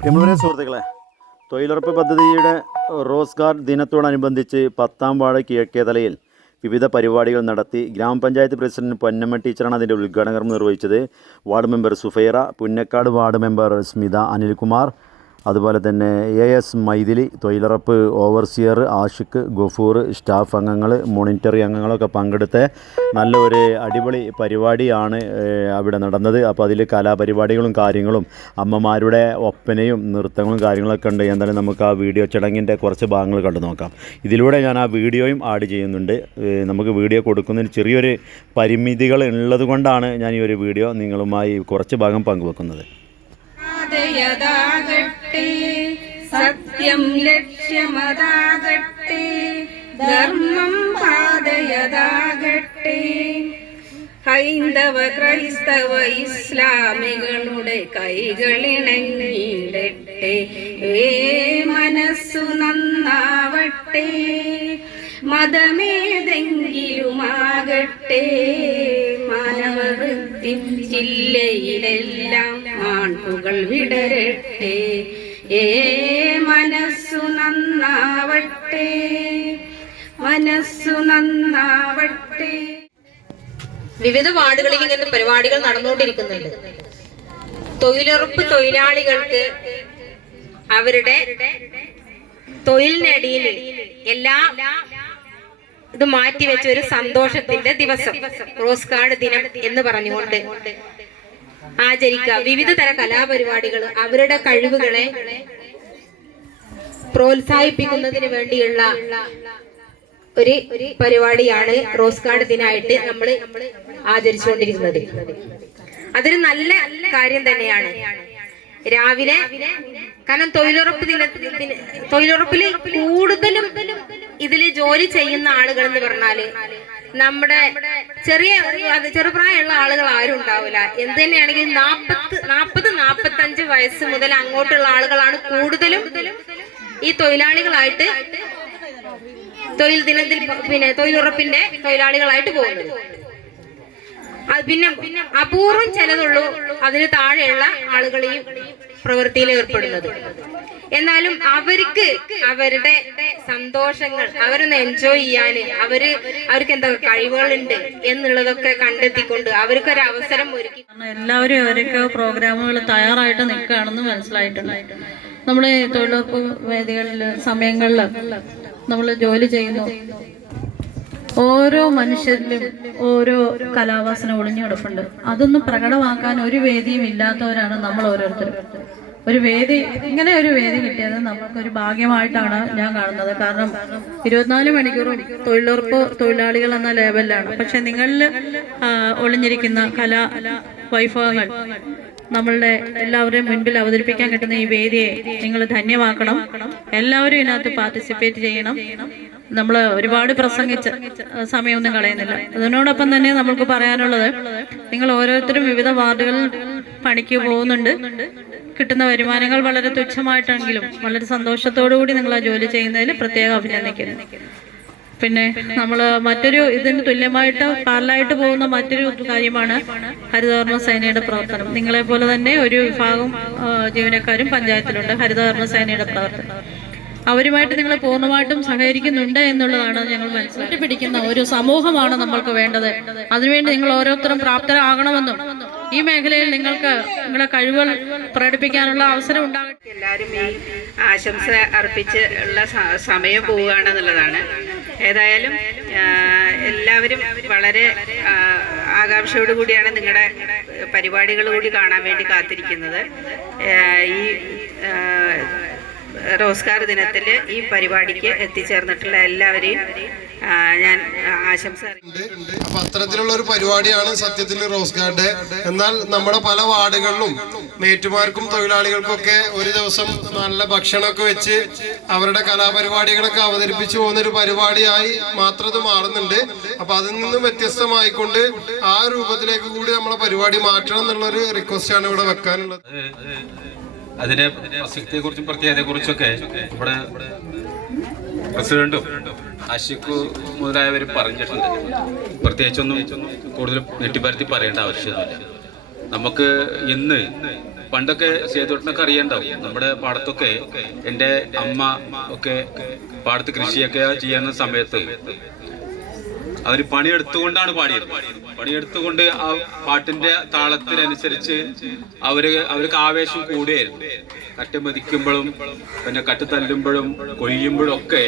പ്രിയമുള്ളവരെ സുഹൃത്തുക്കളെ, തൊഴിലുറപ്പ് പദ്ധതിയുടെ റോസ്ഗാർ ദിനത്തോടനുബന്ധിച്ച് 10ാം വാർഡ് കിഴക്കേതലയിൽ വിവിധ പരിപാടികൾ നടത്തി. ഗ്രാമപഞ്ചായത്ത് പ്രസിഡന്റ് പൊന്നമ്മ ടീച്ചറാണ് അതിൻ്റെ ഉദ്ഘാടനം നിർവഹിച്ചത്. Ward member Sufaira, Punnakkad ward member Smitha Anilkumar, അതുപോലെ തന്നെ AS മൈഥിലി, തൊഴിലുറപ്പ് ഓവർസിയർ ആഷിഖ്, ഗഫൂർ, സ്റ്റാഫ് അംഗങ്ങൾ, മോണിറ്ററി അംഗങ്ങളൊക്കെ പങ്കെടുത്ത് നല്ല ഒരു അടിപൊളി പരിപാടിയാണ് അവിടെ നടന്നത്. അപ്പോൾ അതിൽ കലാപരിപാടികളും കാര്യങ്ങളും അമ്മമാരുടെ ഒപ്പനയും നൃത്തങ്ങളും കാര്യങ്ങളൊക്കെ ഉണ്ട്. എന്തായാലും നമുക്ക് ആ വീഡിയോ ചടങ്ങിൻ്റെ കുറച്ച് ഭാഗങ്ങൾ കണ്ടു നോക്കാം. ഇതിലൂടെ ഞാൻ ആ വീഡിയോയും ആഡ് ചെയ്യുന്നുണ്ട്. നമുക്ക് വീഡിയോ കൊടുക്കുന്നതിന് ചെറിയൊരു പരിമിതികൾ ഉള്ളത് കൊണ്ടാണ് ഞാൻ ഈ ഒരു വീഡിയോ നിങ്ങളുമായി കുറച്ച് ഭാഗം പങ്കുവെക്കുന്നത്. സത്യം ലക്ഷ്യമതാകട്ടെ, ധർമ്മം പാതയതാകട്ടെ. ഹൈന്ദവ ക്രൈസ്തവ ഇസ്ലാമികളുടെ കൈകളിണങ്ങിയിടട്ടെ, മനസ്സു നന്നാവട്ടെ. മതമേതെങ്കിലുമാകട്ടെ, മാനവവൃത്തി ജില്ലയിലെല്ലാം മാൺപുകൾ വിടരട്ടെ. മനസ്സു നന്നാവട്ടെ, മനസ്സു നന്നാവട്ടെ. വിവിധ വാർഡുകളിൽ ഇങ്ങനെ പരിപാടികൾ നടന്നുകൊണ്ടിരിക്കുന്നുണ്ട്. തൊഴിലുറപ്പ് തൊഴിലാളികൾക്ക് അവരുടെ തൊഴിലിനടിയിൽ എല്ലാ ഇത് മാറ്റിവെച്ച ഒരു സന്തോഷത്തിന്റെ ദിവസം, റോസ് ഗാർഡ് ദിനം എന്ന് പറഞ്ഞുകൊണ്ട് ആചരിക്കുക. വിവിധ തര കലാപരിപാടികൾ അവരുടെ കഴിവുകളെ പ്രോത്സാഹിപ്പിക്കുന്നതിന് വേണ്ടിയുള്ള ഒരു പരിപാടിയാണ് റോസ് ഗാർഡ് ദിനമായിട്ട് നമ്മൾ ആചരിച്ചുകൊണ്ടിരിക്കുന്നത്. അതൊരു നല്ല കാര്യം തന്നെയാണ്. രാവിലെ കാരണം തൊഴിലുറപ്പിൽ കൂടുതലും ഇതില് ജോലി ചെയ്യുന്ന ആളുകൾ എന്ന് പറഞ്ഞാല് നമ്മുടെ ചെറുപ്രായമുള്ള ആളുകൾ ആരും ഉണ്ടാവില്ല. എന്ത് തന്നെയാണെങ്കിലും 40-45 വയസ്സ് മുതൽ അങ്ങോട്ടുള്ള ആളുകളാണ് കൂടുതലും ഈ തൊഴിലാളികളായിട്ട് തൊഴിൽ ദിനത്തിൽ തൊഴിലുറപ്പിന്റെ തൊഴിലാളികളായിട്ട് പോകുന്നത്. പിന്നെ അപൂർവം ചിലതുള്ളൂ അതിന് താഴെയുള്ള ആളുകൾ ഈ പ്രവൃത്തിയിൽ ഏർപ്പെടുന്നത്. എന്നാലും അവർക്ക് അവരുടെ സന്തോഷങ്ങൾ അവരൊന്ന് എൻജോയ് ചെയ്യാന് അവർക്ക് എന്താ കഴിവുകളുണ്ട് എന്നുള്ളതൊക്കെ കണ്ടെത്തിക്കൊണ്ട് അവർക്കൊരു അവസരം ഒരുക്കി. എല്ലാവരും ഓരോ പ്രോഗ്രാമുകൾ തയ്യാറായിട്ട് നിൽക്കുകയാണെന്ന് മനസ്സിലായിട്ടുണ്ട്. നമ്മുടെ തൊഴിലുറപ്പ് വേദികളിൽ സമയങ്ങളിൽ നമ്മൾ ജോലി ചെയ്യുന്നു. ഓരോ മനുഷ്യരിലും ഓരോ കലാവാസന ഒളിഞ്ഞു കിടപ്പുണ്ട്. അതൊന്നും പ്രകടമാക്കാൻ ഒരു വേദിയും ഇല്ലാത്തവരാണ് നമ്മൾ ഓരോരുത്തരും. ഒരു വേദി, ഇങ്ങനെ ഒരു വേദി കിട്ടിയത് നമുക്കൊരു ഭാഗ്യമായിട്ടാണ് ഞാൻ കാണുന്നത്. കാരണം 24 മണിക്കൂറും തൊഴിലുറപ്പ് തൊഴിലാളികൾ എന്ന ലേബലിലാണ്. പക്ഷെ നിങ്ങളിൽ ഒളിഞ്ഞിരിക്കുന്ന കലാ വൈഭവങ്ങൾ നമ്മളുടെ എല്ലാവരുടെയും മുൻപിൽ അവതരിപ്പിക്കാൻ കിട്ടുന്ന ഈ വേദിയെ നിങ്ങൾ ധന്യമാക്കണം. എല്ലാവരും ഇതിനകത്ത് പാർട്ടിസിപ്പേറ്റ് ചെയ്യണം. നമ്മൾ ഒരുപാട് പ്രസംഗിച്ച് സമയമൊന്നും കളയുന്നില്ല. അതിനോടൊപ്പം തന്നെ നമുക്ക് പറയാനുള്ളത്, നിങ്ങൾ ഓരോരുത്തരും വിവിധ വാർഡുകളിൽ പണിക്ക് പോകുന്നുണ്ട്. കിട്ടുന്ന വരുമാനങ്ങൾ വളരെ തുച്ഛമായിട്ടാണെങ്കിലും വളരെ സന്തോഷത്തോടുകൂടി നിങ്ങൾ ആ ജോലി ചെയ്യുന്നതിൽ പ്രത്യേകം അഭിനന്ദിക്കുന്നു. പിന്നെ നമ്മൾ മറ്റൊരു ഇതിന് തുല്യമായിട്ട് പാരലായിട്ട് പോകുന്ന മറ്റൊരു കാര്യമാണ് ഹരിതകർമ്മ സേനയുടെ പ്രവർത്തനം. നിങ്ങളെപ്പോലെ തന്നെ ഒരു വിഭാഗം ജീവനക്കാരും പഞ്ചായത്തിലുണ്ട് ഹരിതകർമ്മ സേനയുടെ പ്രവർത്തനം. അവരുമായിട്ട് നിങ്ങൾ പൂർണ്ണമായിട്ടും സഹകരിക്കുന്നുണ്ട് എന്നുള്ളതാണ് ഞങ്ങൾ മനസ്സിലാക്കി പിടിക്കുന്ന ഒരു സമൂഹമാണ് നമ്മൾക്ക് വേണ്ടത്. അതിനുവേണ്ടി നിങ്ങൾ ഓരോരുത്തരും പ്രാപ്തരാകണമെന്നും ഈ മേഖലയിൽ നിങ്ങൾക്ക് നിങ്ങളുടെ കഴിവുകൾ പ്രകടിപ്പിക്കാനുള്ള അവസരം ഉണ്ടാകട്ടെ. എല്ലാവരും ഈ ആശംസ അർപ്പിച്ച് ഉള്ള സമയം പോവുകയാണെന്നുള്ളതാണ്. ഏതായാലും എല്ലാവരും വളരെ ആകാംക്ഷയോടു കൂടിയാണ് നിങ്ങളുടെ പരിപാടികൾ കൂടി കാണാൻ വേണ്ടി കാത്തിരിക്കുന്നത്. ഈ റോസ്ഗാർ ദിനത്തിൽ ഈ പരിപാടിക്ക് എത്തിച്ചേർന്നിട്ടുള്ള എല്ലാവരെയും ഞാൻ ആശംസ അറിയിക്കുന്നുണ്ട്. അപ്പൊ അത്തരത്തിലുള്ള ഒരു പരിപാടിയാണ് സത്യത്തിൽ റോസ്ഗാർ ഡേ. എന്നാൽ നമ്മുടെ പല വാർഡുകളിലും മേറ്റുമാർക്കും തൊഴിലാളികൾക്കും ഒക്കെ ഒരു ദിവസം നല്ല ഭക്ഷണമൊക്കെ വെച്ച് അവരുടെ കലാപരിപാടികളൊക്കെ അവതരിപ്പിച്ചു പോകുന്ന ഒരു പരിപാടിയായി മാത്രം ഇത് മാറുന്നുണ്ട്. അപ്പൊ അതിൽ നിന്നും വ്യത്യസ്തമായിക്കൊണ്ട് ആ രൂപത്തിലേക്ക് കൂടി നമ്മളെ പരിപാടി മാറ്റണം എന്നുള്ളൊരു റിക്വസ്റ്റ് ആണ് ഇവിടെ വെക്കാനുള്ളത്. അതിന്റെ പ്രസക്തിയെ കുറിച്ചും പ്രത്യേകതയെ കുറിച്ചൊക്കെ ഇവിടെ പ്രസിഡന്റും അശിഖു മുതലായവർ പറഞ്ഞിട്ടുണ്ട്. പ്രത്യേകിച്ചൊന്നും കൂടുതൽ നെട്ടിപ്പരത്തി പറയേണ്ട ആവശ്യമൊന്നുമില്ല. നമുക്ക് ഇന്ന് പണ്ടൊക്കെ സേതുട്ടനൊക്കെ അറിയണ്ടാവും, നമ്മുടെ പാടത്തൊക്കെ എൻ്റെ അമ്മ ഒക്കെ പാടത്ത് കൃഷിയൊക്കെ ചെയ്യുന്ന സമയത്ത് അവർ പണിയെടുത്തുകൊണ്ടാണ് പാടിയത്. പണിയെടുത്തുകൊണ്ട് ആ പാട്ടിന്റെ താളത്തിനനുസരിച്ച് അവർക്ക് ആവേശം കൂടുകയായിരുന്നു. കട്ട് മെതിക്കുമ്പോഴും പിന്നെ കട്ട് തല്ലുമ്പോഴും കൊയ്യുമ്പോഴും ഒക്കെ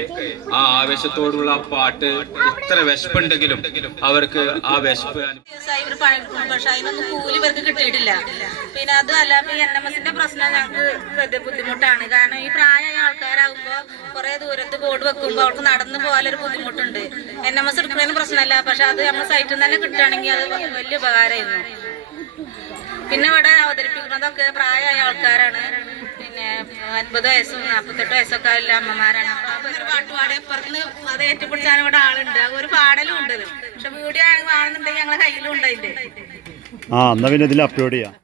ആ ആവേശത്തോടുള്ള ആ പാട്ട് എത്ര വിശപ്പുണ്ടെങ്കിലും അവർക്ക് ആ വിശപ്പ് പക്ഷെ അതിനൊന്നും കൂലി ഇവർക്ക് കിട്ടിയിട്ടില്ല. പിന്നെ അതുമല്ല, NMSന്റെ പ്രശ്നം ഞങ്ങൾക്ക് ബുദ്ധിമുട്ടാണ്. കാരണം ഈ പ്രായമായ ആൾക്കാരാകുമ്പോ കുറെ ദൂരത്ത് ബോർഡ് വെക്കുമ്പോൾ അവർക്ക് നടന്നു പോകാനൊരു ബുദ്ധിമുട്ടുണ്ട്. NMS എടുക്കുന്നതിന് പ്രശ്നമല്ല, പക്ഷെ അത് നമ്മൾ സൈറ്റിൽ നിന്ന് തന്നെ കിട്ടുകയാണെങ്കിൽ അത് വലിയ ഉപകാരമായിരുന്നു. പിന്നെ ഇവിടെ അവതരിപ്പിക്കുന്നതൊക്കെ പ്രായമായ ആൾക്കാരാണ്. പിന്നെ 50 വയസ്സും 48 വയസ്സൊക്കെ ഉള്ള അമ്മമാരാണ്. ഒരു പാട്ട് പാടി പുറത്തുനിന്ന് അത് ഏറ്റുപിടിച്ചാൽ ഇവിടെ ആളുണ്ട്. ഒരു പാടലും ഉണ്ട്. പക്ഷെ വീഡിയോ ആണെന്നുണ്ടെങ്കിൽ ഞങ്ങളെ കയ്യിലും ഉണ്ട് അതിന്റെ. എന്നാ പിന്നെ ഇതിൽ അപ്ലോഡ് ചെയ്യാം.